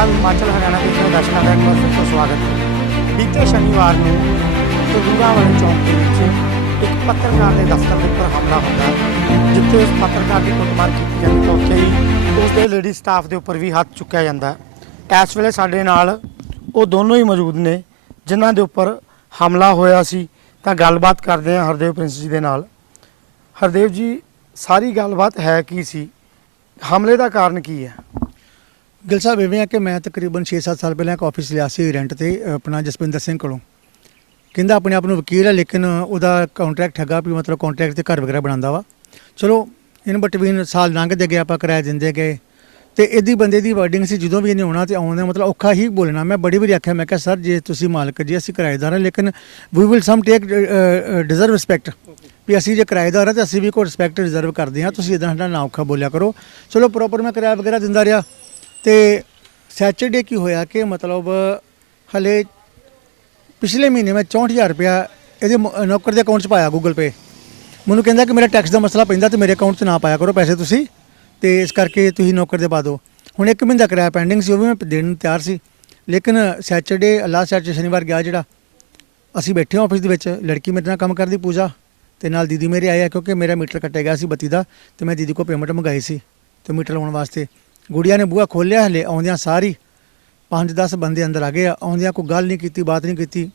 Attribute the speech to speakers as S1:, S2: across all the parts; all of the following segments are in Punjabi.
S1: ਪੰਜਾਬ ਹਿਮਾਚਲ ਹਰਿਆਣਾ ਦੇ ਵਿੱਚ ਦਰਸ਼ਕਾਂ ਦਾ ਇੱਕ ਵਾਰ ਫਿਰ ਤੋਂ ਸਵਾਗਤ ਹੈ। ਬੀਤੇ ਸ਼ਨੀਵਾਰ ਨੂੰ ਤੰਦੂਰਾ ਵਾਲੇ ਚੌਂਕ ਦੇ ਵਿੱਚ ਇੱਕ ਪੱਤਰਕਾਰ ਦੇ ਦਫ਼ਤਰ ਦੇ ਉੱਪਰ ਹਮਲਾ ਹੁੰਦਾ ਜਿੱਥੇ ਉਸ ਪੱਤਰਕਾਰ ਦੀ ਕੁੱਟਮਾਰ ਕੀਤੀ ਜਾਂਦੀ ਤਾਂ ਉੱਥੇ ਹੀ ਉਸ ਦੇ ਲੇਡੀ ਸਟਾਫ ਦੇ ਉੱਪਰ ਵੀ ਹੱਥ ਚੁੱਕਿਆ ਜਾਂਦਾ ਇਸ ਵੇਲੇ ਸਾਡੇ ਨਾਲ ਉਹ ਦੋਨੋਂ ਹੀ ਮੌਜੂਦ ਨੇ, ਜਿਨ੍ਹਾਂ ਦੇ ਉੱਪਰ ਹਮਲਾ ਹੋਇਆ ਸੀ। ਤਾਂ ਗੱਲਬਾਤ ਕਰਦੇ ਹਾਂ ਹਰਦੇਵ ਪ੍ਰਿੰਸ ਜੀ ਦੇ ਨਾਲ। ਹਰਦੇਵ ਜੀ, ਸਾਰੀ ਗੱਲਬਾਤ ਹੈ ਕੀ ਸੀ? ਹਮਲੇ ਦਾ ਕਾਰਨ ਕੀ ਹੈ?
S2: ਗਿਲ ਸਾਹਿਬ, ਇਵੇਂ ਆ ਕਿ ਮੈਂ ਤਕਰੀਬਨ 6-7 ਸਾਲ ਪਹਿਲਾਂ ਇੱਕ ਆਫਿਸ ਲਿਆ ਸੀ ਰੈਂਟ ਤੇ, ਆਪਣਾ ਜਸਪਿੰਦਰ ਸਿੰਘ ਕੋਲੋਂ। ਕਹਿੰਦਾ ਆਪਣੇ ਆਪ ਨੂੰ ਵਕੀਲ ਹੈ ਲੇਕਿਨ ਉਹਦਾ ਕੰਟਰੈਕਟ ਹੈਗਾ ਵੀ ਮਤਲਬ ਕੰਟਰੈਕਟ ਤੇ ਘਰ ਵਗੈਰਾ ਬਣਾਉਂਦਾ ਵਾ। ਚਲੋ ਇਨ ਬਟਵੀਨ ਸਾਲ ਲੰਘਦੇ ਗਏ, ਆਪਾਂ ਕਿਰਾਇਆ ਦਿੰਦੇ ਗਏ। ਤੇ ਇਹਦੀ ਬੰਦੇ ਦੀ ਵਰਡਿੰਗ ਸੀ, ਜਦੋਂ ਵੀ ਇਹਨੇ ਆਉਣਾ ਤੇ ਆਉਂਦਾ ਮਤਲਬ ਔਖਾ ਹੀ ਬੋਲਣਾ। ਮੈਂ ਬੜੀ ਵਾਰੀ ਆਖਿਆ, ਮੈਂ ਕਿਹਾ, ਸਰ, ਜੇ ਤੁਸੀਂ ਮਾਲਕ ਜੀ, ਅਸੀਂ ਕਿਰਾਏਦਾਰ ਹਾਂ, ਲੇਕਿਨ we will some take deserve respect ਵੀ ਅਸੀਂ ਜੇ ਕਿਰਾਏਦਾਰ ਹਾਂ, ਤੇ ਅਸੀਂ ਵੀ ਕੋਈ ਰਿਸਪੈਕਟ ਡਿਜ਼ਰਵ ਕਰਦੇ ਹਾਂ। ਤੁਸੀਂ ਇਦਾਂ ਸਾਡਾ ਨਾ ਔਖਾ ਬੋਲਿਆ ਕਰੋ। ਚਲੋ ਪ੍ਰੋਪਰ ਮੈਂ ਕਿਰਾਇਆ ਵਗੈਰਾ ਦਿੰਦਾ ਰਿਹਾ। ਤੇ ਸੈਚਰਡੇ ਕੀ ਹੋਇਆ ਕਿ ਮਤਲਬ ਹਲੇ ਪਿਛਲੇ ਮਹੀਨੇ ਮੈਂ 64000 ਰੁਪਇਆ ਇਹਦੇ ਮ- ਨੌਕਰ ਦੇ ਅਕਾਊਂਟ 'ਚ ਪਾਇਆ ਗੂਗਲ ਪੇ ਮੈਨੂੰ ਕਹਿੰਦਾ ਕਿ ਮੇਰਾ ਟੈਕਸ ਦਾ ਮਸਲਾ ਪੈਂਦਾ ਤੇ ਮੇਰੇ ਅਕਾਊਂਟ 'ਚ ਨਾ ਪਾਇਆ ਕਰੋ ਪੈਸੇ ਤੁਸੀਂ ਤੇ ਇਸ ਕਰਕੇ ਤੁਸੀਂ ਨੌਕਰ ਦੇ ਪਾ ਦਿਓ। ਹੁਣ ਇੱਕ ਮਹੀਨੇ ਦਾ ਕਿਰਾਇਆ ਪੈਂਡਿੰਗ ਸੀ, ਉਹ ਵੀ ਮੈਂ ਦੇਣ ਨੂੰ ਤਿਆਰ ਸੀ। ਲੇਕਿਨ ਸੈਚਰਡੇ ਲਾਸਟ ਸੈਚਰਡੇ ਸ਼ਨੀਵਾਰ ਗਿਆ ਜਿਹੜਾ, ਅਸੀਂ ਬੈਠੇ ਹਾਂ ਆਫਿਸ ਦੇ ਵਿੱਚ, ਲੜਕੀ ਮੇਰੇ ਨਾਲ ਕੰਮ ਕਰਦੀ ਪੂਜਾ ਤੇ ਨਾਲ ਦੀਦੀ ਮੇਰੇ ਆਏ ਆ ਕਿਉਂਕਿ ਮੇਰਾ ਮੀਟਰ ਕੱਟਿਆ ਗਿਆ ਸੀ ਬੱਤੀ ਦਾ ਤੇ ਮੈਂ ਦੀਦੀ ਕੋਲ ਪੇਮੈਂਟ ਮੰਗਾਈ ਸੀ ਤੇ ਮੀਟਰ ਲਾਉਣ ਵਾਸਤੇ। ਗੁੜੀਆ ਨੇ ਬੂਹਾ ਖੋਲਿਆ ਹਲੇ, ਆਉਂਦਿਆਂ ਸਾਰੀ 5-10 ਬੰਦੇ ਅੰਦਰ ਆ ਗਏ ਆ। ਆਉਂਦਿਆਂ ਕੋਈ ਗੱਲ ਨਹੀਂ ਕੀਤੀ, ਬਾਤ ਨਹੀਂ ਕੀਤੀ।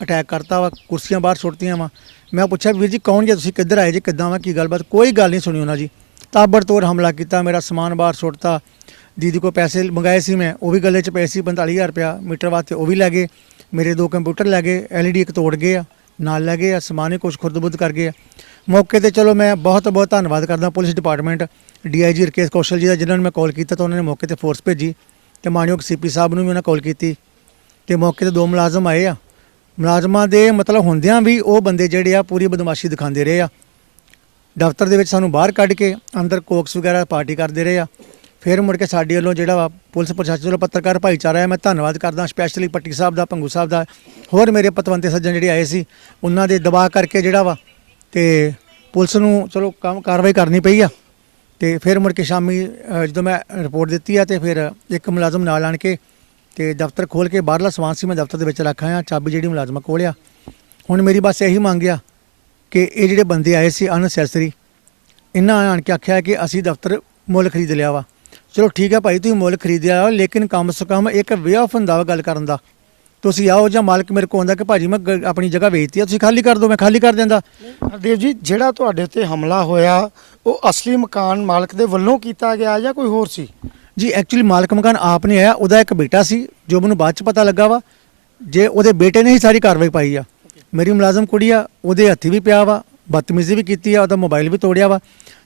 S2: ਅਟੈਕ ਕਰਤਾ ਵਾ, ਕੁਰਸੀਆਂ ਬਾਹਰ ਸੁੱਟਤੀਆਂ ਵਾ। ਮੈਂ ਪੁੱਛਿਆ, ਵੀਰ ਜੀ, ਕੌਣ ਜੀ ਤੁਸੀਂ ਕਿੱਧਰ ਆਏ ਜੀ, ਕਿੱਦਾਂ ਵਾ, ਕੀ ਗੱਲਬਾਤ? ਕੋਈ ਗੱਲ ਨਹੀਂ ਸੁਣੀ ਉਹਨਾਂ ਜੀ ਤਾਬੜਤੋੜ ਹਮਲਾ ਕੀਤਾ, ਮੇਰਾ ਸਮਾਨ ਬਾਹਰ ਸੁੱਟਤਾ। ਦੀਦੀ ਕੋ ਪੈਸੇ ਮੰਗਾਏ ਸੀ ਮੈਂ, ਉਹ ਵੀ ਗੱਲੇ 'ਚ ਪਏ ਸੀ 45000 ਰੁਪਇਆ ਮੀਟਰ ਵਾਸਤੇ ਉਹ ਵੀ ਲੈ ਗਏ। ਮੇਰੇ ਦੋ ਕੰਪਿਊਟਰ ਲੈ ਗਏ, ਐਲਈਡੀ ਇੱਕ ਤੋੜ ਗਏ ਆ, ਨਾਲ ਲੈ ਗਏ ਆ, ਸਮਾਨ ਹੀ ਕੁਝ ਖੁਰਦਬੁੱਦ ਕਰ ਗਏ ਆ। ਮੌਕੇ ਤੇ ਚਲੋ ਮੈਂ ਬਹੁਤ ਬਹੁਤ ਧੰਨਵਾਦ ਕਰਦਾ police department DIG Rakesh Kaushal ji ਦਾ, ਜਿਨ੍ਹਾਂ ਨੂੰ ਮੈਂ ਕਾਲ ਕੀਤਾ ਤਾਂ ਉਹਨਾਂ ਨੇ ਮੌਕੇ ਤੇ ਫੋਰਸ ਭੇਜੀ ਤੇ ਮਾਨਯੋਗ ਸੀਪੀ ਸਾਹਿਬ ਨੂੰ ਵੀ ਉਹਨਾਂ ਕਾਲ ਕੀਤੀ ਤੇ ਮੌਕੇ ਤੇ ਦੋ ਮੁਲਾਜ਼ਮ ਆਏ ਆ। ਮੁਲਾਜ਼ਮਾਂ ਦੇ ਮਤਲਬ ਹੁੰਦਿਆਂ ਵੀ ਉਹ ਬੰਦੇ ਜਿਹੜੇ ਆ ਪੂਰੀ ਬਦਮਾਸ਼ੀ ਦਿਖਾਉਂਦੇ ਰਹੇ ਆ। ਦਫ਼ਤਰ ਦੇ ਵਿੱਚ ਸਾਨੂੰ ਬਾਹਰ ਕੱਢ ਕੇ ਅੰਦਰ ਕੋਕਸ ਵਗੈਰਾ ਪਾਰਟੀ ਕਰਦੇ ਰਹੇ ਆ। ਫਿਰ ਮੁੜ ਕੇ ਸਾਡੇ ਵੱਲੋਂ ਜਿਹੜਾ ਵਾ ਪੁਲਿਸ ਪ੍ਰਸ਼ਾਸਨ ਵੱਲੋਂ ਪੱਤਰਕਾਰ ਭਾਈਚਾਰਾ ਹੈ ਮੈਂ ਧੰਨਵਾਦ ਕਰਦਾ ਸਪੈਸ਼ਲੀ ਪੱਟੀ ਸਾਹਿਬ ਦਾ ਭੰਗੂ ਸਾਹਿਬ ਦਾ, ਹੋਰ ਮੇਰੇ ਪਤਵੰਤੇ ਸੱਜਣ ਜਿਹੜੇ ਆਏ ਸੀ, ਉਹਨਾਂ ਦੇ ਦਬਾਅ ਕਰਕੇ ਜਿਹੜਾ ਵਾ ਤੇ ਪੁਲਿਸ ਨੂੰ ਚਲੋ ਕੰਮ ਕਾਰਵਾਈ ਕਰਨੀ ਪਈ ਆ। ਤੇ ਫਿਰ ਮੁੜ ਕੇ ਸ਼ਾਮੀ ਅ, ਜਦੋਂ ਮੈਂ ਰਿਪੋਰਟ ਦਿੱਤੀ ਆ ਤੇ ਫਿਰ ਇੱਕ ਮੁਲਾਜ਼ਮ ਨਾਲ ਆਣ ਕੇ ਤੇ ਦਫ਼ਤਰ ਖੋਲ ਕੇ ਬਾਹਰਲਾ ਸਮਾਨ ਸੀ ਮੈਂ ਦਫ਼ਤਰ ਦੇ ਵਿੱਚ ਰੱਖ ਆਇਆ ਚਾਬੀ ਜਿਹੜੀ ਮੁਲਾਜ਼ਮਾਂ ਕੋਲ ਆ। ਹੁਣ ਮੇਰੀ ਬਸ ਇਹੀ ਮੰਗ ਆ ਕਿ ਇਹ ਜਿਹੜੇ ਬੰਦੇ ਆਏ ਸੀ ਅਨਸੈਸਰੀ ਇਹਨਾਂ ਆਣ ਕੇ ਆਖਿਆ ਕਿ ਅਸੀਂ ਦਫ਼ਤਰ ਮੁੱਲ ਖਰੀਦ ਲਿਆ ਵਾ। ਚਲੋ ਠੀਕ ਹੈ ਭਾਈ ਤੁਸੀਂ ਮੁੱਲ ਖਰੀਦਿਆ ਲੇਕਿਨ ਕਮ ਸੇ ਕਮ ਇੱਕ ਵੇ ਆਫ ਹੁੰਦਾ ਵਾ ਗੱਲ ਕਰਨ ਦਾ। ਤੁਸੀਂ ਆਓ ਜਾਂ ਮਾਲਕ ਮੇਰੇ ਕੋਲ ਆਉਂਦਾ ਕਿ ਭਾਜੀ ਮੈਂ ਗ- ਆਪਣੀ ਜਗ੍ਹਾ ਵੇਚਤੀ ਆ ਤੁਸੀਂ ਖਾਲੀ ਕਰ ਦਿਓ ਮੈਂ ਖਾਲੀ ਕਰ ਦਿੰਦਾ।
S1: ਹਰਦੇਵ ਜੀ ਜਿਹੜਾ ਤੁਹਾਡੇ ਉੱਤੇ ਹਮਲਾ ਹੋਇਆ ਉਹ ਅਸਲੀ ਮਕਾਨ ਮਾਲਕ ਦੇ ਵੱਲੋਂ ਕੀਤਾ ਗਿਆ ਜਾਂ ਕੋਈ ਹੋਰ ਸੀ?
S2: ਜੀ ਐਕਚੁਅਲੀ ਮਾਲਕ ਮਕਾਨ ਆਪ ਨੇ ਆਇਆ ਉਹਦਾ ਇੱਕ ਬੇਟਾ ਸੀ ਜੋ ਮੈਨੂੰ ਬਾਅਦ ਚ ਪਤਾ ਲੱਗਾ ਵਾ ਜੇ ਉਹਦੇ ਬੇਟੇ ਨੇ ਹੀ ਸਾਰੀ ਕਾਰਵਾਈ ਪਾਈ ਆ। ਮੇਰੀ ਮੁਲਾਜ਼ਮ ਕੁੜੀ ਆ ਉਹਦੇ ਹੱਥੀ ਵੀ ਪਿਆ ਵਾ ਬਦਤਮੀਜ਼ੀ ਵੀ ਕੀਤੀ ਆ ਉਹਦਾ ਮੋਬਾਈਲ ਵੀ ਤੋੜਿਆ ਵਾ।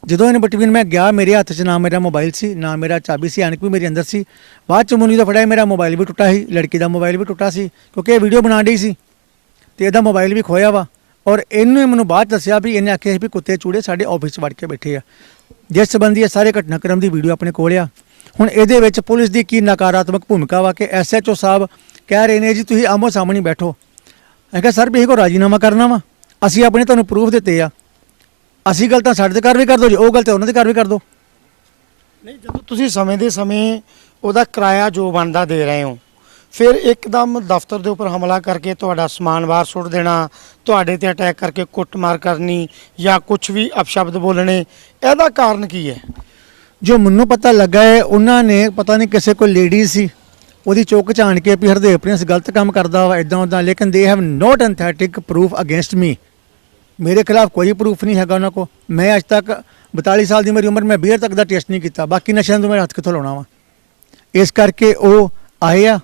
S2: ਜਦੋਂ ਇਹਨੇ ਬਟਵੀਨ ਮੈਂ ਗਿਆ, ਮੇਰੇ ਹੱਥ 'ਚ ਨਾ ਮੇਰਾ ਮੋਬਾਈਲ ਸੀ, ਨਾ ਮੇਰਾ ਚਾਬੀ ਸੀ, ਐਨਕ ਵੀ ਮੇਰੇ ਅੰਦਰ ਸੀ। ਬਾਅਦ ਚ ਮੈਨੂੰ ਦਾ ਫੜਿਆ, ਮੇਰਾ ਮੋਬਾਈਲ ਵੀ ਟੁੱਟਾ ਸੀ, ਲੜਕੀ ਦਾ ਮੋਬਾਈਲ ਵੀ ਟੁੱਟਾ ਸੀ, ਕਿਉਂਕਿ ਇਹ ਵੀਡੀਓ ਬਣਾ ਰਹੀ ਸੀ। ਤੇ ਇਹਦਾ ਮੋਬਾਈਲ ਵੀ ਖੋਇਆ ਵਾ। ਔਰ ਇਹਨੂੰ ਮੈਨੂੰ ਬਾਅਦ 'ਚ ਦੱਸਿਆ ਵੀ ਇਹਨੇ ਆਖਿਆ ਸੀ ਵੀ ਕੁੱਤੇ ਚੂੜੇ ਸਾਡੇ ਆਫਿਸ 'ਚ ਵੜ ਕੇ ਬੈਠੇ ਆ। ਜਿਸ ਸੰਬੰਧੀ ਇਹ ਸਾਰੇ ਘਟਨਾਕ੍ਰਮ ਦੀ ਵੀਡੀਓ ਆਪਣੇ ਕੋਲ ਆ। ਹੁਣ ਇਹਦੇ ਵਿੱਚ ਪੁਲਿਸ ਦੀ ਕੀ ਨਕਾਰਾਤਮਕ ਭੂਮਿਕਾ ਵਾ ਕਿ ਐਸਐਚਓ ਸਾਹਿਬ ਕਹਿ ਰਹੇ ਨੇ ਜੀ, ਤੁਸੀਂ ਆਮੋ ਸਾਹਮਣੇ ਬੈਠੋ। ਮੈਂ ਕਿਹਾ, ਸਰ, ਵੀ ਇਹ ਕੋ ਰਾਜੀਨਾਮਾ ਕਰਨਾ ਵਾ। ਅਸੀਂ ਆਪਣੇ ਤੁਹਾਨੂੰ ਪ੍ਰੂਫ ਦਿੱਤੇ ਆ। ਅਸੀਂ ਗਲਤ ਤਾਂ ਸਾਡੇ ਤੇ ਕਾਰਵਾਈ ਕਰ ਦਿਓ ਜੀ ਉਹ ਗਲਤ ਹੈ ਉਹਨਾਂ ਤੇ ਕਾਰਵਾਈ ਕਰ ਦਿਓ।
S1: ਨਹੀਂ ਜਦੋਂ ਤੁਸੀਂ ਸਮੇਂ ਦੇ ਸਮੇਂ ਉਹਦਾ ਕਿਰਾਇਆ ਜੋ ਬਣਦਾ ਦੇ ਰਹੇ ਹੋ ਫਿਰ ਇੱਕਦਮ ਦਫ਼ਤਰ ਦੇ ਉੱਪਰ ਹਮਲਾ ਕਰਕੇ ਤੁਹਾਡਾ ਸਮਾਨ ਬਾਹਰ ਸੁੱਟ ਦੇਣਾ ਤੁਹਾਡੇ ਤੇ ਅਟੈਕ ਕਰਕੇ ਕੁੱਟਮਾਰ ਕਰਨੀ ਜਾਂ ਕੁਝ ਵੀ ਅਪਸ਼ਬਦ ਬੋਲਣੇ ਇਹਦਾ ਕਾਰਨ ਕੀ ਹੈ?
S2: ਜੋ ਮੈਨੂੰ ਪਤਾ ਲੱਗਾ ਹੈ ਉਹਨਾਂ ਨੇ ਪਤਾ ਨਹੀਂ ਕਿਸੇ ਕੋਈ ਲੇਡੀ ਸੀ ਉਹਦੀ ਚੌਕ ਚ ਆਣ ਕੇ ਵੀ ਹਰਦੇਵ ਪ੍ਰਿੰਸ ਗਲਤ ਕੰਮ ਕਰਦਾ ਵਾ ਇਦਾਂ ਉਦਾਂ ਲੇਕਿਨ they have not authentic proof against me ਮੇਰੇ ਖਿਲਾਫ ਕੋਈ ਪ੍ਰੂਫ ਨਹੀਂ ਹੈਗਾ ਉਹਨਾਂ ਕੋ ਮੈਂ ਅੱਜ ਤੱਕ 42 ਸਾਲ ਦੀ ਮੇਰੀ ਉਮਰ ਮੈਂ ਬੀਅਰ ਤੱਕ ਦਾ ਟੈਸਟ ਨਹੀਂ ਕੀਤਾ ਬਾਕੀ ਨਸ਼ਿਆਂ ਤੋਂ ਮੇਰਾ ਹੱਥ ਕਿੱਥੋਂ ਲਾਉਣਾ ਵਾ ਇਸ ਕਰਕੇ ਉਹ ਆਏ ਆ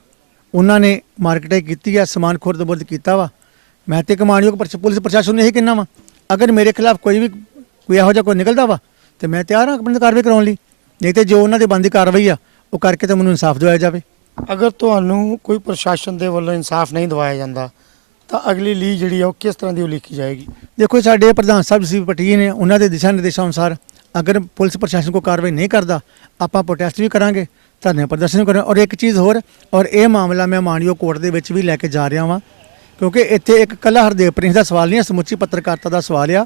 S2: ਉਹਨਾਂ ਨੇ ਮਾਰਕੀਟਿੰਗ ਕੀਤੀ ਆ ਸਮਾਨ ਖੁਰਦ-ਬੁਰਦ ਕੀਤਾ ਵਾ ਮੈਂ ਤੇ ਕਮਾਣਯੋਗ ਪਰ ਪੁਲਿਸ ਪ੍ਰਸ਼ਾਸਨ ਨੇ ਇਹ ਕਿੰਨਾ ਵਾ ਅਗਰ ਮੇਰੇ ਖਿਲਾਫ ਕੋਈ ਵੀ ਕੋਈ ਇਹੋ ਜਿਹਾ ਕੋਈ ਨਿਕਲਦਾ ਵਾ ਤੇ ਮੈਂ ਤਿਆਰ ਹਾਂ ਆਪਣੀ ਕਾਰਵਾਈ ਕਰਾਉਣ ਲਈ ਨਹੀਂ ਤੇ ਜੋ ਉਹਨਾਂ ਦੇ ਬੰਦੀ ਕਾਰਵਾਈ ਆ ਉਹ ਕਰਕੇ ਤੇ ਮੈਨੂੰ ਇਨਸਾਫ ਦਿਵਾਇਆ ਜਾਵੇ
S1: ਅਗਰ ਤੁਹਾਨੂੰ ਕੋਈ ਪ੍ਰਸ਼ਾਸਨ ਦੇ ਵੱਲੋਂ ਇਨਸਾਫ ਨਹੀਂ ਦਿਵਾਇਆ ਜਾਂਦਾ ਤਾਂ ਅਗਲੀ ਲੀ ਜਿਹੜੀ ਆ ਉਹ ਕਿਸ ਤਰ੍ਹਾਂ ਦੀ ਉਲੀਕੀ ਜਾਏਗੀ?
S2: ਦੇਖੋ ਸਾਡੇ ਪ੍ਰਧਾਨ ਸਾਹਿਬ ਸੀ ਪਟੀਏ ਨੇ ਉਹਨਾਂ ਦੇ ਦਿਸ਼ਾ ਨਿਰਦੇਸ਼ਾਂ ਅਨੁਸਾਰ ਅਗਰ ਪੁਲਿਸ ਪ੍ਰਸ਼ਾਸਨ ਕੋ ਕਾਰਵਾਈ ਨਹੀਂ ਕਰਦਾ ਆਪਾਂ ਪ੍ਰੋਟੈਸਟ ਵੀ ਕਰਾਂਗੇ ਧਰਨੇ ਪ੍ਰਦਰਸ਼ਨ ਵੀ ਕਰਾਂਗੇ। ਔਰ ਇੱਕ ਚੀਜ਼ ਹੋਰ ਔਰ ਇਹ ਮਾਮਲਾ ਮੈਂ ਮਾਨਯੋਗ ਕੋਰਟ ਦੇ ਵਿੱਚ ਵੀ ਲੈ ਕੇ ਜਾ ਰਿਹਾ ਵਾਂ ਕਿਉਂਕਿ ਇੱਥੇ ਇੱਕ ਕੱਲਾ ਹਰਦੇਵ ਪ੍ਰਿੰਸ ਦਾ ਸਵਾਲ ਨਹੀਂ ਸਮੁੱਚੀ ਪੱਤਰਕਾਰਤਾ ਦਾ ਸਵਾਲ ਆ।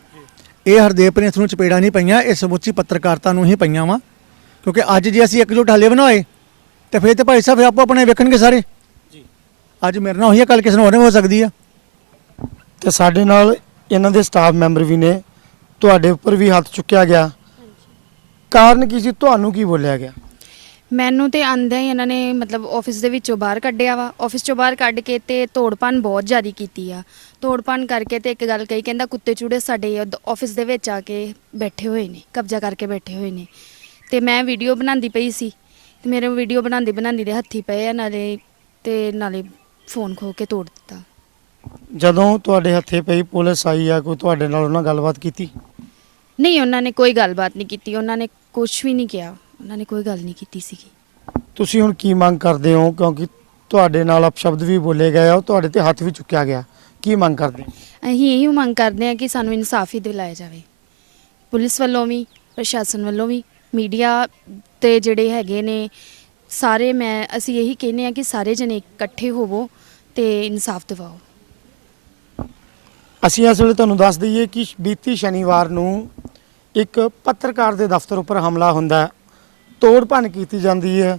S2: ਇਹ ਹਰਦੇਵ ਪ੍ਰਿੰਸ ਨੂੰ ਚਪੇੜਾ ਨਹੀਂ ਪਈਆਂ ਇਹ ਸਮੁੱਚੀ ਪੱਤਰਕਾਰਤਾ ਨੂੰ ਹੀ ਪਈਆਂ ਵਾਂ ਕਿਉਂਕਿ ਅੱਜ ਜੇ ਅਸੀਂ ਇਕਜੁੱਟ ਹੱਲੇ ਬਣਾਏ ਤੇ ਫਿਰ ਤੇ ਭਾਈ ਸਾਹਿਬ ਫਿਰ ਆਪੋ ਆਪਣੇ ਵੇਖਣਗੇ ਸਾਰੇ।
S3: ਜੀ।
S2: ਅੱਜ ਮੇਰੇ ਨਾਲ ਹੋਈ ਹੈ ਕੱਲ ਕਿਸੇ ਨੂੰ ਹੋਰ ਹੋ ਸਕਦੀ ਆ।
S3: ਤੇ ਸਾਡੇ ਨਾਲ ਇਹਨਾਂ ਦੇ ਸਟਾਫ ਮੈਂਬਰ ਵੀ ਨੇ। ਤੁਹਾਡੇ ਉੱਪਰ ਵੀ ਹੱਥ ਚੁੱਕਿਆ ਗਿਆ। ਕਾਰਨ ਕੀ ਸੀ? ਤੁਹਾਨੂੰ ਕੀ ਬੋਲਿਆ ਗਿਆ?
S4: ਮੈਨੂੰ ਤੇ ਆਂਦਿਆਂ ਹੀ ਇਹਨਾਂ ਨੇ ਮਤਲਬ ਆਫਿਸ ਦੇ ਵਿੱਚੋਂ ਬਾਹਰ ਕੱਢਿਆ ਵਾ। ਆਫਿਸ ਚੋਂ ਬਾਹਰ ਕੱਢ ਕੇ ਤੇ ਤੋੜਪਨ ਬਹੁਤ ਜ਼ਿਆਦਾ ਕੀਤੀ ਆ। ਤੋੜਪਨ ਕਰਕੇ ਤੇ ਇੱਕ ਗੱਲ ਕਹੀ, ਕਹਿੰਦਾ ਕੁੱਤੇ ਚੂੜੇ ਸਾਡੇ ਆਫਿਸ ਦੇ ਵਿੱਚ ਆ ਕੇ ਬੈਠੇ ਹੋਏ ਨੇ, ਕਬਜ਼ਾ ਕਰਕੇ ਬੈਠੇ ਹੋਏ ਨੇ। ਤੇ ਮੈਂ ਵੀਡੀਓ ਬਣਾਉਂਦੀ ਪਈ ਸੀ। ਤੇ ਮੇਰੇ ਵੀਡੀਓ ਬਣਾਉਂਦੀ ਬਣਾਉਂਦੀ ਦੇ ਹੱਥੀ ਪਏ ਆ, ਨਾਲੇ ਤੇ ਨਾਲੇ ਫੋਨ ਖੋ ਕੇ ਤੋੜ ਦਿੱਤਾ।
S3: ਜਦੋਂ ਤੁਹਾਡੇ ਹੱਥੇ ਪਈ ਪੁਲਿਸ ਆਈ ਆ ਕੋਈ ਤੁਹਾਡੇ ਨਾਲ ਉਹਨਾਂ ਗੱਲਬਾਤ ਕੀਤੀ?
S4: ਨਹੀਂ ਉਹਨਾਂ ਨੇ ਕੋਈ ਗੱਲਬਾਤ ਨਹੀਂ ਕੀਤੀ। ਉਹਨਾਂ ਨੇ ਕੁਝ ਵੀ ਨਹੀਂ ਕਿਹਾ। ਉਹਨਾਂ ਨੇ ਕੋਈ ਗੱਲ ਨਹੀਂ ਕੀਤੀ ਸੀਗੀ।
S3: ਤੁਸੀਂ ਹੁਣ ਕੀ ਮੰਗ ਕਰਦੇ ਹੋ? ਕਿਉਂਕਿ ਤੁਹਾਡੇ ਨਾਲ ਅਪਸ਼ਬਦ ਵੀ ਬੋਲੇ ਗਏ ਆ ਉਹ ਤੁਹਾਡੇ ਤੇ ਹੱਥ ਵੀ ਚੁੱਕਿਆ ਗਿਆ। ਕੀ ਮੰਗ ਕਰਦੇ?
S4: ਅਸੀਂ ਇਹੀ ਮੰਗ ਕਰਦੇ ਹਾਂ ਕਿ ਸਾਨੂੰ ਇਨਸਾਫ ਹੀ ਦਿਲਾਇਆ ਜਾਵੇ। ਪੁਲਿਸ ਵੱਲੋਂ ਵੀ ਪ੍ਰਸ਼ਾਸਨ ਵੱਲੋਂ ਵੀ ਮੀਡੀਆ ਤੇ ਜਿਹੜੇ ਹੈਗੇ ਨੇ ਸਾਰੇ ਮੈਂ ਅਸੀਂ ਇਹੀ ਕਹਿੰਦੇ ਹਾਂ ਕਿ ਸਾਰੇ ਜਣੇ ਇਕੱਠੇ ਹੋਵੋ ਤੇ ਇਨਸਾਫ ਦਿਵਾਓ।
S3: ਅਸੀਂ ਇਸ ਵੇਲੇ ਤੁਹਾਨੂੰ ਦੱਸ ਦਈਏ ਕਿ ਬੀਤੀ ਸ਼ਨੀਵਾਰ ਨੂੰ ਇੱਕ ਪੱਤਰਕਾਰ ਦੇ ਦਫ਼ਤਰ ਉੱਪਰ ਹਮਲਾ ਹੁੰਦਾ ਤੋੜ ਭੰਨ ਕੀਤੀ ਜਾਂਦੀ ਹੈ।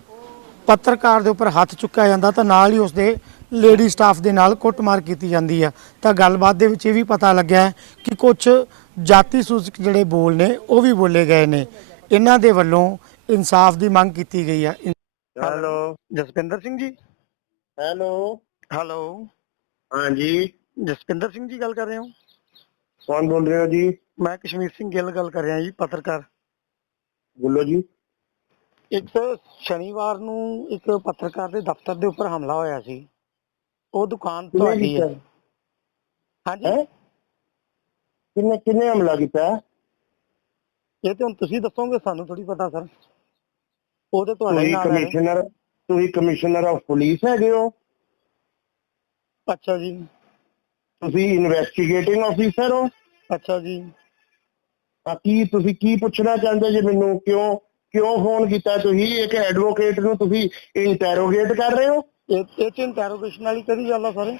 S3: ਪੱਤਰਕਾਰ ਦੇ ਉੱਪਰ ਹੱਥ ਚੁੱਕਿਆ ਜਾਂਦਾ ਤਾਂ ਨਾਲ ਹੀ ਉਸਦੇ ਲੇਡੀ ਸਟਾਫ ਦੇ ਨਾਲ ਕੁੱਟਮਾਰ ਕੀਤੀ ਜਾਂਦੀ ਹੈ। ਤਾਂ ਗੱਲਬਾਤ ਦੇ ਵਿੱਚ ਇਹ ਵੀ ਪਤਾ ਲੱਗਿਆ ਕਿ ਕੁਝ ਜਾਤੀ ਸੂਚਕ ਜਿਹੜੇ ਬੋਲ ਨੇ ਉਹ ਵੀ ਬੋਲੇ ਗਏ ਨੇ। ਇਹਨਾਂ ਦੇ ਵੱਲੋਂ ਇਨਸਾਫ ਦੀ ਮੰਗ ਕੀਤੀ ਗਈ ਹੈ।
S5: Hello.
S3: Jaspinder Singh ji.
S5: Hello.
S3: Hello.
S5: ਹਾਂਜੀ।
S3: ਜਸਪਿੰਦਰ ਸਿੰਘ ਜੀ ਗੱਲ ਕਰ ਰਹੇ ਹੋ?
S5: ਕੌਣ ਬੋਲ ਰਹੇ ਹੋ ਜੀ?
S3: ਮੈਂ ਕਸ਼ਮੀਰ ਸਿੰਘ ਗਿੱਲ ਗੱਲ ਕਰ ਰਿਹਾ ਜੀ ਪੱਤਰਕਾਰ।
S5: ਬੋਲੋ ਜੀ।
S3: ਇੱਕ ਸ਼ਨੀਵਾਰ ਨੂੰ ਇੱਕ ਪੱਤਰਕਾਰ ਦੇ ਦਫ਼ਤਰ ਦੇ ਉੱਪਰ ਹਮਲਾ ਹੋਇਆ ਸੀ। ਉਹ ਦੁਕਾਨ ਤੁਹਾਡੀ ਹੈ। ਹਾਂਜੀ।
S5: ਕਿੰਨੇ ਕਿੰਨੇ ਹਮਲਾ ਕੀਤਾ?
S3: ਇਹ ਤੇ ਹੁਣ ਤੁਸੀਂ ਦੱਸੋਗੇ ਸਾਨੂੰ ਥੋੜੀ ਪਤਾ ਸਰ। ਉਹ ਤੇ ਤੁਹਾਡਾ ਹੈ
S5: ਕਮਿਸ਼ਨਰ ਤੁਸੀਂ ਕਮਿਸ਼ਨਰ ਆਫ ਪੁਲਿਸ ਹੈਗੇ ਹੋ।
S3: ਅੱਛਾ ਜੀ।
S5: ਤੁਸੀਂ ਇਨਵੈਸਟੀਗੇਟਿੰਗ ਆਫੀਸਰ ਹੋ।
S3: ਅੱਛਾ ਜੀ।
S5: ਕੀ ਤੁਸੀਂ ਕੀ ਪੁੱਛਣਾ ਚਾਹੁੰਦੇ ਜੀ ਮੈਨੂੰ? ਕਿਉਂ ਕਿਉਂ ਫੋਨ ਕੀਤਾ ਤੁਸੀਂ? ਇੱਕ ਐਡਵੋਕੇਟ ਨੂੰ ਤੁਸੀਂ ਇੰਟਰੋਗੇਟ ਕਰ ਰਹੇ ਹੋ?
S3: ਇਹ ਇਹ ਚ ਇੰਟਰੋਗੇਸ਼ਨ ਵਾਲੀ ਕਿਹੜੀ ਗੱਲ ਆ ਸਰ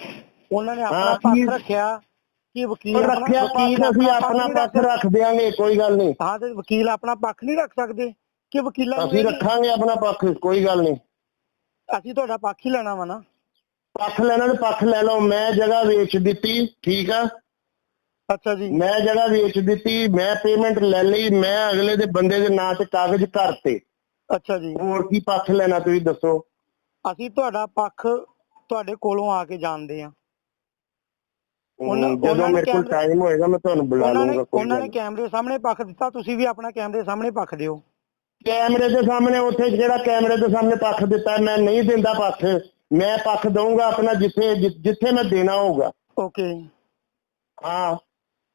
S3: ਉਹਨਾਂ ਨੇ ਆਪਣਾ ਪੱਖ ਰੱਖਿਆ ਕਿ ਵਕੀਲ
S5: ਰੱਖਿਆ ਕੀ
S3: ਵਕੀਲ
S5: ਅਸੀਂ
S3: ਆਪਣਾ
S5: ਪੱਖ
S3: ਰੱਖ-
S5: ਦਿਆਂਗੇ ਕੋਈ ਗੱਲ ਨਹੀਂ।
S3: ਹਾਂ ਤੇ ਵਕੀਲ ਆਪਣਾ ਪੱਖ ਨਹੀਂ ਰੱਖ ਸਕਦੇ ਕਿ ਵਕੀਲਾਂ
S5: ਅਸੀਂ ਰੱਖਾਂਗੇ ਆਪਣਾ ਪੱਖ ਕੋਈ ਗੱਲ ਨਹੀਂ।
S3: ਅਸੀਂ ਤੁਹਾਡਾ ਪੱਖ ਹੀ ਲੈਣਾ ਵਾ ਨਾ।
S5: ਪੱਖ ਲੈਣਾ ਤੇ ਪੱਖ ਲੈ ਲਓ। ਮੈਂ ਜਗ੍ਹਾ ਵੇਚ ਦਿੱਤੀ ਠੀਕ ਆ?
S3: ਅੱਛਾ ਜੀ।
S5: ਮੈਂ ਜਗ੍ਹਾ ਵੇਚ ਦਿੱਤੀ ਮੈਂ ਪੇਮੈਂਟ ਲੈ ਲਈ ਮੈਂ ਅਗਲੇ ਦੇ ਬੰਦੇ ਦੇ ਨਾਂ ਤੇ ਕਾਗਜ਼ ਕਰਤੇ
S3: ਅੱਛਾ ਜੀ।
S5: ਹੋਰ ਕੀ ਪੱਖ ਲੈਣਾ ਤੁਸੀਂ ਦੱਸੋ?
S3: ਅਸੀਂ ਤੁਹਾਡਾ ਪੱਖ ਤੁਹਾਡੇ ਕੋਲੋਂ ਆ ਕੇ ਜਾਣਦੇ ਆ
S5: ਜਦੋਂ ਮੇਰੇ ਕੋਲ ਟਾਈਮ ਹੋਏਗਾ ਮੈਂ ਤੁਹਾਨੂੰ ਬੁਲਾ ਕੋਈ
S3: ਉਹਨਾਂ ਨੇ। ਕੈਮਰੇ ਸਾਹਮਣੇ ਪੱਖ ਦਿੱਤਾ ਤੁਸੀਂ ਵੀ ਆਪਣਾ ਕੈਮਰੇ ਸਾਹਮਣੇ ਪੱਖ ਦਿਓ।
S5: ਕੈਮਰੇ ਦੇ ਸਾਹਮਣੇ ਉੱਥੇ ਜਿਹੜਾ ਕੈਮਰੇ ਦੇ ਸਾਹਮਣੇ ਪੱਖ ਦਿੱਤਾ ਮੈਂ ਨਹੀਂ ਦਿੰਦਾ ਪੱਖ। ਮੈਂ ਪੱਖ ਦਊਂਗਾ ਆਪਣਾ ਜਿੱਥੇ ਜਿ- ਜਿੱਥੇ ਮੈਂ ਦੇਣਾ ਹੋਊਗਾ।
S3: ਓਕੇ
S5: ਹਾਂ।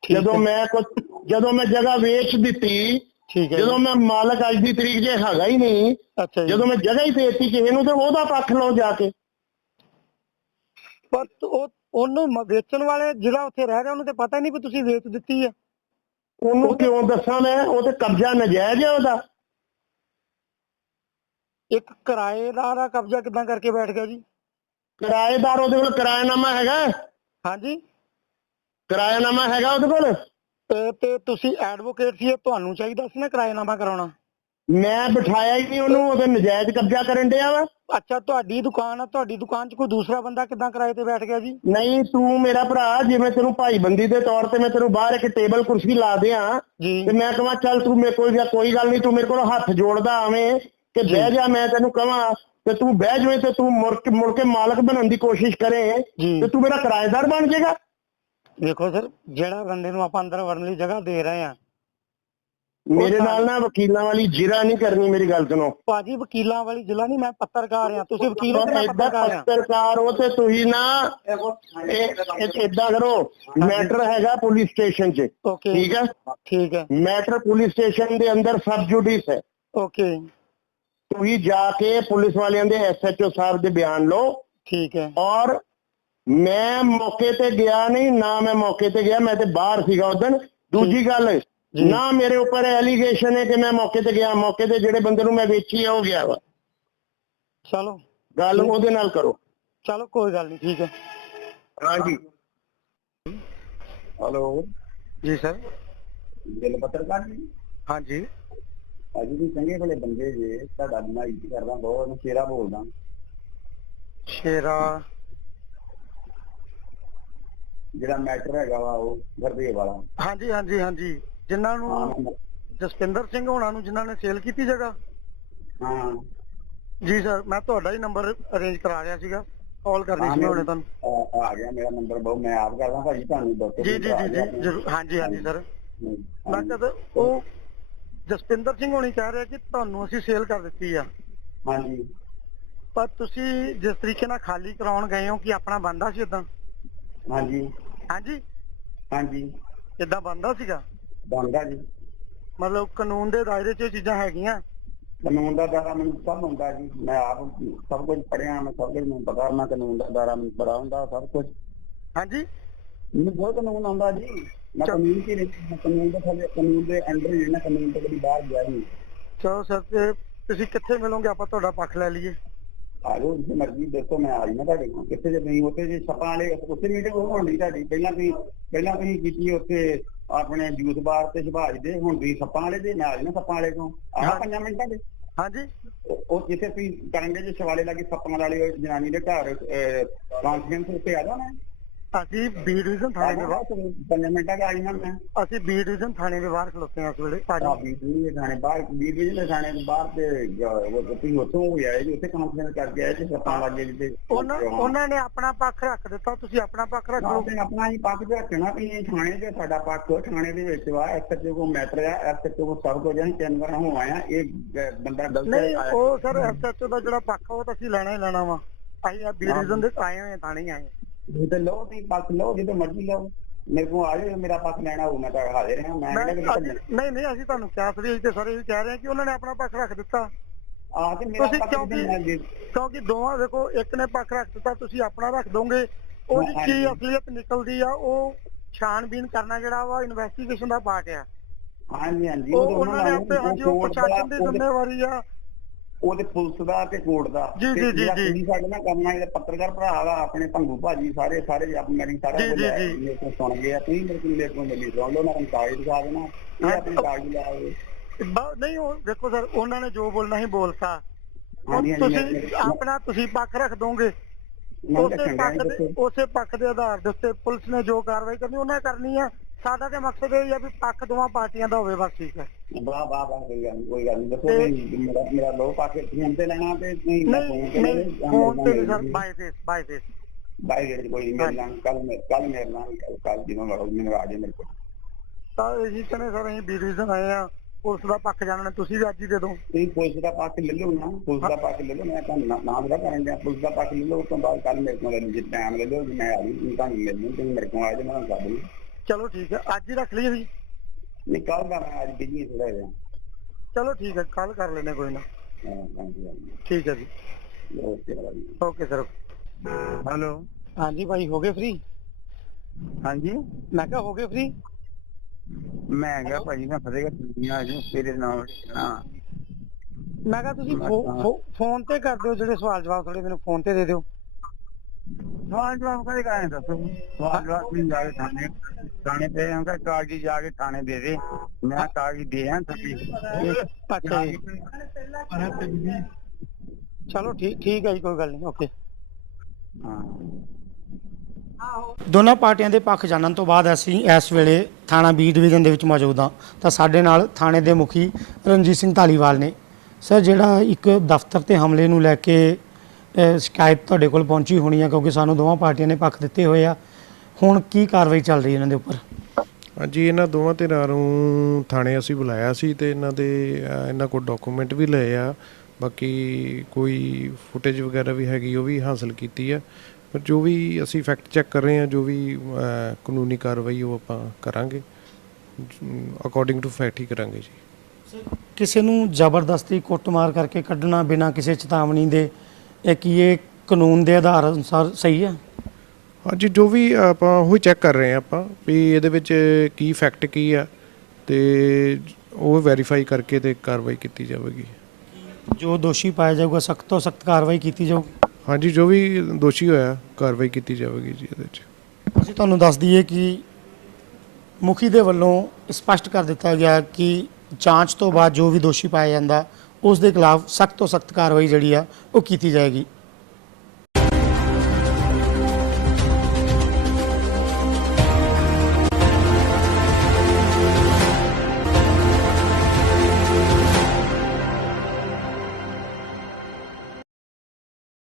S3: ਠੀਕ
S5: ਜਦੋਂ। ਮੈਂ ਕੁਝ ਜਦੋਂ ਮੈਂ ਜਗ੍ਹਾ ਵੇਚ ਦਿੱਤੀ
S3: ਠੀਕ ਹੈ
S5: ਜਦੋਂ
S3: ਜੀ।
S5: ਮੈਂ ਮਾਲਕ ਅੱਜ ਦੀ ਤਰੀਕ 'ਚ ਹੈਗਾ ਹੀ ਨਹੀਂ
S3: ਅੱਛਾ ਜੀ।
S5: ਜਦੋਂ ਮੈਂ ਜਗ੍ਹਾ ਹੀ ਦੇਤੀ ਕਿਸੇ ਨੂੰ ਤੇ ਉਹਦਾ ਪੱਖ ਲਓ ਜਾ ਕੇ।
S3: ਪਰ ਉਹ ਉਹਨੂੰ ਵੇਚਣ ਵਾਲੇ ਜਿਹੜਾ ਉੱਥੇ ਰਹਿ ਰਿਹਾ ਉਹਨੂੰ ਤੇ ਪਤਾ ਨਹੀਂ ਵੀ ਤੁਸੀਂ ਵੇਚ ਦਿੱਤੀ ਹੈ।
S5: ਉਹਨੂੰ ਕਿਉਂ ਦੱਸਾਂ ਮੈਂ? ਉਹ ਤੇ ਕਬਜ਼ਾ ਨਜਾਇਜ਼ ਹੈ ਉਹਦਾ।
S3: ਇੱਕ ਕਿਰਾਏਦਾਰ ਦਾ ਕਬਜ਼ਾ ਕਿਦਾਂ ਕਰਕੇ ਬੈਠ ਗਿਆ ਜੀ?
S5: ਕਿਰਾਏਦਾਰ ਉਹਦੇ ਕੋਲ ਕਿਰਾਏਨਾਮਾ ਹੈਗਾ?
S3: ਹਾਂਜੀ।
S5: ਕਿਰਾਏਨਾਮਾ ਹੈਗਾ ਉਹਦੇ ਕੋਲ?
S3: ਤੇ ਤੇ ਤੁਸੀਂ ਐਡਵੋਕੇਟ ਸੀ ਇਹ ਤੁਹਾਨੂੰ ਚਾਹੀਦਾ ਸੀ ਨਾ ਕਿਰਾਏਨਾਮਾ ਕਰਾਉਣਾ?
S5: ਮੈਂ ਬਿਠਾਇਆ ਹੀ ਨਹੀਂ ਉਹਨੂੰ ਉਹਦੇ ਨਜਾਇਜ਼ ਕਬਜ਼ਾ ਕਰਨ ਡਿਆ ਵਾ।
S3: ਅੱਛਾ ਤੁਹਾਡੀ ਦੁਕਾਨ ਆ ਤੁਹਾਡੀ ਦੁਕਾਨ 'ਚ ਕੋਈ ਦੂਸਰਾ ਬੰਦਾ ਕਿਦਾਂ ਕਿਰਾਏ ਤੇ ਬੈਠ ਗਿਆ ਜੀ?
S5: ਨਹੀਂ ਤੂੰ ਮੇਰਾ ਭਰਾ ਜਿਵੇਂ ਤੈਨੂੰ ਭਾਈਬੰਦੀ ਦੇ ਤੌਰ ਤੇ ਮੈਂ ਤੈਨੂੰ ਬਾਹਰ ਇੱਕ ਟੇਬਲ ਕੁਰਸੀ ਲਾ ਦਿਆਂ ਤੇ ਮੈਂ ਕਹਾਂ ਚੱਲ ਤੂੰ ਮੇਰੇ ਕੋਲ ਜਾਂ ਕੋਈ ਗੱਲ ਨਹੀਂ ਤੂੰ ਮੇਰੇ ਕੋਲ ਹੱਥ ਜੋੜਦਾ ਆਵੇਂ ਕਿ ਬਹਿ ਜਾ ਮੈਂ ਤੈਨੂੰ ਕਹਾਂ ਤੇ ਤੂੰ ਬਹਿ ਜਾਵੇਂ ਤੇ ਤੂੰ ਮੁੜ ਕੇ ਮੁੜ ਕੇ ਮਾਲਕ ਬਣਨ ਦੀ ਕੋਸ਼ਿਸ਼ ਕਰੇ ਤੇ ਤੂੰ ਮੇਰਾ ਕਿਰਾਏਦਾਰ ਬਣ ਜਾਏਗਾ।
S3: ਦੇਖੋ ਸਰ ਜਿਹੜਾ ਬੰਦੇ ਨੂੰ ਆਪਾਂ ਅੰਦਰ ਵੜਨ ਲਈ ਜਗ੍ਹਾ ਦੇ ਰਹੇ ਆ
S5: ਮੇਰੇ ਨਾਲ ਨਾ ਵਕੀਲਾਂ ਵਾਲੀ ਜਿਰਾ ਨਹੀਂ ਕਰਨੀ ਮੇਰੀ ਗੱਲ ਸੁਣੋ।
S3: ਭਾਜੀ ਵਕੀਲਾਂ ਵਾਲੀ ਜ਼ਿਲ੍ਹਾ ਨਹੀਂ ਮੈਂ ਪੱਤਰਕਾਰ ਆ ਤੁਸੀਂ ਵਕੀਲ ਹੋ ਤੇ ਮੈਂ ਪੱਤਰਕਾਰ
S5: ਹੋ। ਤੇ ਤੁਸੀਂ ਨਾ ਇਦਾਂ ਕਰੋ ਮੈਟਰ ਹੈਗਾ ਪੁਲਿਸ ਸਟੇਸ਼ਨ 'ਚ
S3: ਓਕੇ।
S5: ਠੀਕ ਹੈ?
S3: ਠੀਕ ਹੈ।
S5: ਮੈਟਰ ਪੁਲਿਸ ਸਟੇਸ਼ਨ ਦੇ ਅੰਦਰ ਸਬ ਜੁਡਿਸ ਹੈ।
S3: ਓਕੇ।
S5: ਤੁਸੀਂ ਜਾ ਕੇ ਪੁਲਿਸ ਵਾਲਿਆਂ ਦੇ ਐਸਐਚਓ ਸਾਹਿਬ ਦੇ ਬਿਆਨ ਲਓ।
S3: ਠੀਕ ਹੈ।
S5: ਔਰ ਮੈਂ ਮੌਕੇ ਤੇ ਗਿਆ ਨਹੀਂ ਨਾ ਮੈਂ ਮੌਕੇ ਤੇ ਗਿਆ ਮੈਂ ਤੇ ਬਾਹਰ ਸੀਗਾ ਉਦੋਂ ਦੂਜੀ ਗੱਲ। ਨਾ ਮੇਰੇ ਉੱਪਰ ਐਲੀਗੇਸ਼ਨ ਹੈ ਕਿ ਮੈਂ ਮੌਕੇ ਤੇ ਗਿਆ। ਮੌਕੇ ਤੇ ਜਿਹੜੇ ਬੰਦੇ ਨੂੰ ਮੈਂ ਵੇਚੀ ਉਹ ਗਿਆ ਵਾ।
S3: ਚਲੋ।
S5: ਗੱਲ ਉਹਦੇ ਨਾਲ ਕਰੋ।
S3: ਚਲੋ ਕੋਈ ਗੱਲ ਨਹੀਂ ਠੀਕ ਹੈ।
S5: ਹਾਂਜੀ। ਹਲੋ।
S3: ਜੀ ਸਰ।
S5: ਗਿੱਲ ਪੱਤਰਕਾਰ ਜੀ।
S3: ਹਾਂਜੀ।
S6: ਅਜੀ ਵੀ ਚੰਗੇ ਭਲੇ ਬੰਦੇ ਜੇ ਤੁਹਾਡਾ ਮੈਂ ਇੱਜ਼ਤ ਕਰਦਾ ਬਹੁਤ ਸ਼ੇਰਾ ਬੋਲਦਾ।
S3: ਸ਼ੇਰਾ
S6: ਜਿਹੜਾ ਮੈਟਰ ਹੈਗਾ ਵਾ ਉਹ ਗੁਰਦੇਵ ਵਾਲਾ।
S3: ਹਾਂਜੀ ਹਾਂਜੀ ਹਾਂਜੀ। ਜਿਨ੍ਹਾਂ ਨੂੰ ਜਸਪਿੰਦਰ ਸਿੰਘ ਹੋਣਾ ਨੂੰ ਜਿਨ੍ਹਾਂ ਨੇ ਸੇਲ ਕੀਤੀ ਜਗ੍ਹਾ?
S6: ਹਾਂ।
S3: ਜੀ ਸਰ ਮੈਂ ਤੁਹਾਡਾ ਹੀ ਨੰਬਰ ਅਰੇਂਜ ਕਰਾ ਰਿਹਾ ਸੀਗਾ। ਕਾਲ ਕਰਨੀ ਸੀ ਹੁਣੇ ਤੁਹਾਨੂੰ।
S6: ਆ- ਗਿਆ ਮੇਰਾ ਨੰਬਰ ਬਹੁਤ ਮੈਂ ਆਪ ਕਰਦਾ ਭਾਜੀ ਤੁਹਾਨੂੰ ਦੱਸੋ
S3: ਜੀ ਜੀ ਜੀ ਹਾਂਜੀ ਹਾਂਜੀ ਸਰ ਮੈਂ ਕਦ ਉਹ ਜਸਪਿੰਦਰ ਸਿੰਘ ਹੋਣੀ ਕਹਿ ਰਿਹਾ ਕਿ ਤੁਹਾਨੂੰ ਅਸੀਂ ਸੇਲ ਕਰ ਦਿੱਤੀ ਆ।
S6: ਹਾਂਜੀ।
S3: ਪਰ ਤੁਸੀਂ ਜਿਸ ਤਰੀਕੇ ਨਾਲ ਖਾਲੀ ਕਰਾਉਣ ਗਏ ਹੋ ਕਿ ਆਪਣਾ ਬੰਦਾ ਸੀ ਇਦਾਂ
S6: ਹਾਂਜੀ।
S3: ਹਾਂਜੀ?
S6: ਹਾਂਜੀ।
S3: ਇਦਾਂ ਬੰਦਾ ਸੀਗਾ?
S6: ਬੰਦਾ ਜੀ।
S3: ਮਤਲਬ ਕਾਨੂੰਨ ਦੇ ਦਾਇਰੇ 'ਚ ਇਹ ਚੀਜ਼ਾਂ ਹੈਗੀਆਂ?
S6: ਕਾਨੂੰਨ ਦਾ ਦਾਰਾ ਮੈਨੂੰ ਸਭ ਹੁੰਦਾ ਜੀ। ਮੈਂ ਆਪ ਸਭ ਕੁਝ ਪੜਿਆ ਮੈਂ ਸਭ ਕੁਝ ਮੈਨੂੰ ਪਤਾ ਮੈਂ ਕਾਨੂੰਨ ਦਾ ਦਾਰਾ ਮੈਨੂੰ ਹੁੰਦਾ ਸਭ ਕੁਝ।
S3: ਹਾਂਜੀ?
S6: ਮੈਨੂੰ ਬਹੁਤ ਕਾਨੂੰਨ ਆਉਂਦਾ ਜੀ। ਮੈਂ ਕਾਨੂੰਨ ਕੀ ਨਹੀਂ ਕਾਨੂੰਨ ਦੇ ਥੱਲੇ ਕਾਨੂੰਨ ਦੇ ਅੰਡਰ ਹੀ ਨਾ ਕਾਨੂੰਨ ਤੋਂ ਕਦੀ ਬਾਹਰ ਗਿਆ ਨਹੀਂ।
S3: ਚਲੋ ਸਰ ਤੇ ਤੁਸੀਂ ਕਿੱਥੇ ਮਿਲੋਗੇ? ਆਪਾਂ ਤੁਹਾਡਾ ਪੱਖ ਲੈ ਲਈਏ।
S6: ਆ ਜਾਓ ਜਿੱਥੇ ਮਰਜ਼ੀ ਦੱਸੋ ਮੈਂ ਆ ਜਾਣਾ ਤੁਹਾਡੇ ਕੋਲ। ਕਿੱਥੇ ਜੇ ਨਹੀਂ ਉੱਥੇ ਜੇ ਛੱਪਾਂ ਵਾਲੇ ਉੱਥੇ ਮੀਟਿੰਗ ਹੋਣੀ ਤੁਹਾਡੀ। ਪਹਿਲਾਂ ਤੁਸੀਂ ਪਹਿਲਾਂ ਤੁਸੀਂ ਕੀਤੀ ਉੱਥੇ ਆਪਣੇ ਜੂਥ ਬਾਰ ਤੇ ਸੁਭਾਸ਼ ਦੇ ਹੁਣ ਤੁਸੀਂ ਛੱਪਾਂ ਵਾਲੇ ਦੇ ਆ ਜਾਣਾ ਛੱਪਾਂ ਵਾਲੇ ਕੋਲ। ਆਹ ਪੰਜਾਂ ਮਿੰਟਾਂ ਦੇ।
S3: ਹਾਂਜੀ।
S6: ਉਹ ਜਿੱਥੇ ਤੁਸੀਂ ਕਰਾਂਗੇ ਜੇ ਸ਼ਵਾਲੇ ਲੱਗੇ ਛੱਪਾਂ ਵਾਲੇ ਉਹ ਜਨਾਨੀ ਦੇ ਘਰ ਕਾਨਫਰੰਸ ਉੱਤੇ ਆ ਜਾਣਾ।
S3: ਅਸੀਂ ਬੀ ਡਿਵੀਜ਼ਨ ਥਾਣੇ ਦੇ ਬਾਹਰ
S6: ਪੰਜਾਂ ਮਿੰਟਾਂ ਦਾ ਆ ਜਾਣਾ ਮੈਂ।
S3: ਅਸੀਂ ਬੀ ਡਿਵੀਜ਼ਨ ਥਾਣੇ ਦੇ ਬਾਹਰ ਖਲੋਤੇ ਹਾਂ ਇਸ ਵੇਲੇ ਭਾਜੀ
S6: ਬੀਬੀ ਦੇ ਥਾਣੇ ਬਾਹਰ ਬੀਬੀ ਦੇ ਥਾਣੇ ਦੇ ਬਾਹਰ ਤੇ ਤੁਸੀਂ ਉੱਥੋਂ ਹੋ ਆਏ ਜੀ ਉੱਥੇ ਕਾਨਫਰੰਸ ਕਰਕੇ ਆਏ ਤੇ ਛੱਪਾਂ ਲੱਗੇ ਜਿੱਥੇ
S3: ਉਹਨਾਂ ਉਹਨਾਂ ਨੇ ਆਪਣਾ ਪੱਖ ਰੱਖ ਦਿੱਤਾ ਤੁਸੀਂ ਆਪਣਾ ਪੱਖ ਰੱਖ ਲਓ।
S6: ਆਪਣੇ ਹੀ ਪੱਖ ਰੱਖਣਾ ਵੀ ਇਹ ਥਾਣੇ ਤੇ ਸਾਡਾ ਪੱਖ ਥਾਣੇ ਦੇ ਵਿੱਚ ਵਾ ਐਸਐਚਓ ਕੋ ਮੈਟਰ ਆ ਐਸਐਚਓ ਕੋ ਸਭ ਕੁਝ ਆ ਤਿੰਨ ਵਾਰ ਹੋ ਆਇਆ ਇਹ ਬੰਦਾ ਗਲਤ
S3: ਨਹੀਂ। ਉਹ ਸਰ ਐਸਐਚਓ ਦਾ ਜਿਹੜਾ ਪੱਖ ਉਹ ਤਾਂ ਅਸੀਂ ਲੈਣਾ ਹੀ ਲੈਣਾ ਵਾ। ਅਸੀਂ ਆ ਬੀ ਡਿਵੀਜ਼ਨ ਦੇ ਆਏ ਹੋਏ ਥਾਣੇ ਆਏ।
S6: ਜੇ ਤੇ ਲਓ ਤੁਸੀਂ ਪੱਖ ਲਓ ਜਦੋਂ ਮਰਜ਼ੀ ਲਓ। ਮੇਰੇ ਕੋਲ ਆ ਜਾਓ ਮੇਰਾ ਪੱਖ ਲੈਣਾ ਹੋਊ ਮੈਂ ਤਾਂ ਹਾਜ਼ਰ ਹਾਂ ਮੈਂ
S3: ਨਹੀਂ ਨਹੀਂ ਅਸੀਂ ਤੁਹਾਨੂੰ ਕਿਹਾ ਸੀ ਤੇ ਸਾਰੇ ਇਹ ਕਹਿ ਰਹੇ ਕਿ ਉਹਨਾਂ ਨੇ ਆਪਣਾ ਪੱਖ ਰੱਖ ਦਿੱਤਾ।
S6: ਆ ਤੇ ਮੇਰਾ ਪੱਖ
S3: ਕਿਉਂਕਿ- ਕਿਉਂਕਿ ਦੋਵਾਂ ਦੇਖੋ ਇੱਕ ਨੇ ਪੱਖ ਰੱਖ ਦਿੱਤਾ ਤੁਸੀਂ ਆਪਣਾ ਰੱਖ ਦੋਗੇ। ਉਹਦੀ ਕੀ। ਅਸਲੀਅਤ ਨਿਕਲਦੀ ਆ ਉਹ ਛਾਣਬੀਨ ਕਰਨਾ ਜਿਹੜਾ ਵਾ ਇਨਵੈਸਟੀਗੇਸ਼ਨ ਦਾ ਪਾਰਟ ਆ।
S6: ਹਾਂਜੀ ਹਾਂਜੀ
S3: ਉਹਨਾਂ ਨੇ
S6: ਦਾ-
S3: ਆਪੇ ਹਾਂਜੀ ਉਹ
S6: ਦਾ-
S3: ਪ੍ਰਸ਼ਾਸਨ ਦੀ ਜ਼ਿੰਮੇਵਾਰੀ ਆ।
S6: ਉਹਦੇ ਪੁਲਿਸ ਦਾ ਤੇ ਕੋਰਟ ਦਾ।
S3: ਜੀ, ਜੀ, ਜੀ, ਜੀ।
S6: ਸਾਡੇ ਨਾਲ ਕਰਨਾ ਇਹਦੇ ਪੱਤਰਕਾਰ ਭਰਾ ਵਾ ਆਪਣੇ ਭੰਗੂ ਭਾਜੀ ਸਾਰੇ ਸਾਰੇ ਆਪਣੀ ਮੇਰੀ ਸਾਰਾ
S3: ਜੀ, ਜੀ, ਜੀ।
S6: ਸੁਣ ਗਏ ਆ। ਤੁਸੀਂ ਮੇਰੇ ਕੋਲ ਮੇਰੇ ਕੋਲ ਮਿਲੀ ਸੁਣ ਲਓ ਨਾ ਕਾਗਜ਼ ਦਿਖਾ ਦੇਣਾ। ਇਹ ਆਪਣੇ ਕਾਗਜ਼ ਲੈ ਆਓ।
S3: ਨਹੀਂ ਉਹ ਦੇਖੋ ਸਰ ਉਹਨਾਂ ਨੇ ਜੋ ਬੋਲਣਾ ਹੀ ਬੋਲਤਾ। ਤੁਸੀਂ ਆਪਣਾ ਤੁਸੀਂ ਪੱਖ ਰੱਖ ਦੋਗੇ। ਉਸੇ ਪੱਖ ਦੇ। ਉਸੇ ਪੱਖ ਦੇ ਆਧਾਰ ਦੇ ਉੱਤੇ ਪੁਲਿਸ ਨੇ ਜੋ ਕਾਰਵਾਈ ਕਰਨੀ ਉਹਨਾਂ ਕਰਨੀ ਆ। ਸਾਡਾ ਤੇ ਮਕਸਦ ਇਹ ਹੀ ਵੀ ਪੱਖ ਦੋਵਾਂ ਪਾਰਟੀਆਂ ਦਾ ਹੋਵੇ ਬਸ ਠੀਕ ਹੈ।
S6: ਵਾਹ ਵਾਹ ਵਾਹ ਕੋਈ ਗੱਲ ਕੋਈ ਗੱਲ ਨਹੀਂ ਦੱਸੋ ਮੇਰਾ ਮੇਰਾ ਲੋ ਪਾ ਕੇ ਫੋਨ ਤੇ ਲੈਣਾ ਤੇ ਨਹੀਂ ਫੋਨ
S3: ਨਹੀਂ
S6: ਤੇ
S3: ਨਹੀਂ ਸਰ ਬਾਈ ਫੇਸ ਬਾਈ ਫੇਸ
S6: ਬਾਈ ਗੇਟ ਕੋਈ ਨਹੀਂ ਮਿਲਣਾ ਕੱਲ ਮੈਂ ਕੱਲ ਮੇਰੇ ਨਾਲ ਕੱਲ ਜਦੋਂ ਲੜੋ ਮੈਨੂੰ ਆ ਮੇਰੇ ਕੋਲ।
S3: ਤਾਂ ਇਹੀ ਕਹਿੰਦੇ ਸਰ ਅਸੀਂ ਬੀ ਡਿਵੀਜ਼ਨ ਆਏ ਆ ਪੁਲਿਸ ਦਾ ਪੱਖ ਜਾਣਨਾ ਤੁਸੀਂ ਵੀ ਅੱਜ ਹੀ ਦੇ ਦਿਓ।
S6: ਤੁਸੀਂ ਪੁਲਿਸ ਦਾ ਪੱਖ ਲੈ ਲਓ ਨਾ ਪੁਲਿਸ ਦਾ ਪੱਖ ਲੈ ਲਓ ਮੈਂ ਤੁਹਾਨੂੰ ਨਾਮ ਦਾ ਕਰਨ ਦਿਆਂ ਪੁਲਿਸ ਦਾ ਪੱਖ ਲੈ ਲਓ ਉਸ ਤੋਂ ਬਾਅਦ ਕੱਲ ਮੇਰੇ ਕੋਲ ਜੇ ਟਾਈਮ ਲੈ ਲਓ ਜੇ ਮੈਂ ਆ ਤੁਸੀਂ ਤੁਹਾਨੂੰ ਮਿਲ ਲੂੰ ਤੁਸੀਂ ਮੇਰੇ ਕੋਲ ਆ ਜਾਓ ਮੈਂ ਤੁਹਾਨੂੰ ਕਰ ਦੂੰ
S3: ਚਲੋ ਠੀਕ ਹੈ ਅੱਜ ਹੀ ਰੱਖ ਲਈਏ ਜੀ।
S6: ਨਹੀਂ ਕੱਲ ਦਾ ਮੈਂ ਅੱਜ ਬਿਜ਼ੀ ਥੋੜਾ ਜਿਹਾ।
S3: ਚਲੋ ਠੀਕ ਹੈ ਕੱਲ ਕਰ ਲੈਨੇ ਕੋਈ ਨਾ। ਠੀਕ ਹੈ ਜੀ।
S6: Okay
S3: sir.
S6: ਹੈਲੋ।
S3: ਹਾਂਜੀ ਭਾਈ ਹੋ ਗਏ ਫ੍ਰੀ
S6: ਹਾਂਜੀ।
S3: ਮੈਂ ਕਿਹਾ ਹੋ ਗਏ ਫ੍ਰੀ
S6: ਮੈਂ ਗਿਆ ਭਾਜੀ ਮੈਂ ਫਤਿਹਗੜ੍ਹ ਦੁਨੀਆ ਆ ਜੀ ਤੇਰੇ ਨਾਲ ਨਾ
S3: ਮੈਂ ਕਿਹਾ ਤੁਸੀਂ ਫੋਨ ਤੇ ਕਰ ਦਿਓ ਜਿਹੜੇ ਸਵਾਲ ਜਵਾਬ ਥੋੜੇ ਮੈਨੂੰ ਫੋਨ ਤੇ ਦੇ ਦਿਓ।
S6: ਸਵਾਲ ਜਵਾਬ ਕਦੇ ਕਰਾਂ ਦੱਸੋ? ਸਵਾਲ ਜਵਾਬ ਵੀ ਜਾ ਕੇ ਥਾਣੇ ਤੇ ਆਂਗਾ ਕਾਗਜ਼ੀ ਜਾ ਕੇ ਥਾਣੇ ਦੇ ਦੇ। ਮੈਂ ਕਾਗਜ਼ੀ ਦੇ ਆਂ
S3: ਅੱਛਾ ਜੀ ਚਲੋ ਠੀਕ ਠੀਕ ਹੈ ਜੀ ਕੋਈ ਗੱਲ ਨਹੀਂ ਓਕੇ। ਦੋਨਾਂ ਪਾਰਟੀਆਂ ਦੇ ਪੱਖ ਜਾਣਨ ਤੋਂ ਬਾਅਦ ਅਸੀਂ ਇਸ ਵੇਲੇ ਥਾਣਾ ਬੀ ਡਿਵੀਜ਼ਨ ਦੇ ਵਿੱਚ ਮੌਜੂਦ ਹਾਂ। ਤਾਂ ਸਾਡੇ ਨਾਲ ਥਾਣੇ ਦੇ ਮੁਖੀ ਰਣਜੀਤ ਸਿੰਘ ਢਾਲੀਵਾਲ ਨੇ। ਸਰ ਜਿਹੜਾ ਇੱਕ ਦਫ਼ਤਰ ਤੇ ਹਮਲੇ ਨੂੰ ਲੈ ਕੇ ਸ਼ਿਕਾਇਤ ਤੁਹਾਡੇ ਕੋਲ ਪਹੁੰਚੀ ਹੋਣੀ ਹੈ ਕਿਉਂਕਿ ਸਾਨੂੰ ਦੋਵਾਂ ਪਾਰਟੀਆਂ ਨੇ ਪੱਖ ਦਿੱਤੇ ਹੋਏ ਆ। ਹੁਣ ਕੀ ਕਾਰਵਾਈ ਚੱਲ ਰਹੀ ਹੈ ਇਹਨਾਂ ਦੇ ਉੱਪਰ?
S7: ਹਾਂਜੀ ਇਹਨਾਂ ਦੋਵਾਂ ਧਿਰਾਂ ਨੂੰ ਥਾਣੇ ਅਸੀਂ ਬੁਲਾਇਆ ਸੀ ਤੇ ਇਹਨਾਂ ਦੇ ਅਹ, ਇਹਨਾਂ ਕੋਲ ਡਾਕੂਮੈਂਟ ਵੀ ਲਏ ਆ। ਬਾਕੀ ਕੋਈ ਫੁਟੇਜ ਵਗੈਰਾ ਵੀ ਹੈਗੀ ਉਹ ਵੀ ਹਾਸਲ ਕੀਤੀ ਆ। ਪਰ ਜੋ ਵੀ ਅਸੀਂ ਫੈਕਟ ਚੈੱਕ ਕਰ ਰਹੇ ਹਾਂ ਜੋ ਵੀ ਅਹ, ਕਾਨੂੰਨੀ ਕਾਰਵਾਈ ਉਹ ਆਪਾਂ ਕਰਾਂਗੇ। ਅਕੋਰਡਿੰਗ ਟੂ ਫੈਕਟ ਹੀ ਕਰਾਂਗੇ ਜੀ।
S3: ਕਿਸੇ ਨੂੰ ਜ਼ਬਰਦਸਤੀ ਕੁੱਟਮਾਰ ਕਰਕੇ ਕੱਢਣਾ ਬਿਨਾਂ ਕਿਸੇ ਚੇਤਾਵਨੀ ਦੇ ਇਹ ਕੀ ਇਹ ਕਾਨੂੰਨ ਦੇ ਆਧਾਰ ਅਨੁਸਾਰ ਸਹੀ ਹੈ?
S7: ਹਾਂਜੀ ਜੋ ਵੀ ਆਪਾਂ ਉਹ ਚੈੱਕ ਕਰ ਰਹੇ ਹਾਂ ਆਪਾਂ ਵੀ ਇਹਦੇ ਵਿੱਚ ਕੀ ਫੈਕਟ ਕੀ ਆ ਤੇ ਉਹ ਵੈਰੀਫਾਈ ਕਰਕੇ ਤੇ ਕਾਰਵਾਈ ਕੀਤੀ ਜਾਵੇਗੀ।
S3: ਜੋ ਦੋਸ਼ੀ ਪਾਇਆ ਜਾਊਗਾ ਸਖਤ ਤੋਂ ਸਖਤ ਕਾਰਵਾਈ ਕੀਤੀ ਜਾਊਗੀ।
S7: ਹਾਂਜੀ ਜੋ ਵੀ ਦੋਸ਼ੀ ਹੋਇਆ ਕਾਰਵਾਈ ਕੀਤੀ ਜਾਵੇਗੀ ਜੀ ਇਹਦੇ ਵਿੱਚ।
S3: ਅਸੀਂ ਤੁਹਾਨੂੰ ਦੱਸ ਦਈਏ ਕਿ ਮੁਖੀ ਦੇ ਵੱਲੋਂ ਸਪਸ਼ਟ ਕਰ ਦਿੱਤਾ ਗਿਆ ਕਿ
S1: ਜਾਂਚ ਤੋਂ ਬਾਅਦ ਜੋ ਵੀ ਦੋਸ਼ੀ ਪਾਇਆ ਜਾਂਦਾ ਉਸ ਦੇ ਖਿਲਾਫ ਸਖਤ ਤੋਂ ਸਖਤ ਕਾਰਵਾਈ ਜਿਹੜੀ ਆ ਉਹ ਕੀਤੀ ਜਾਏਗੀ।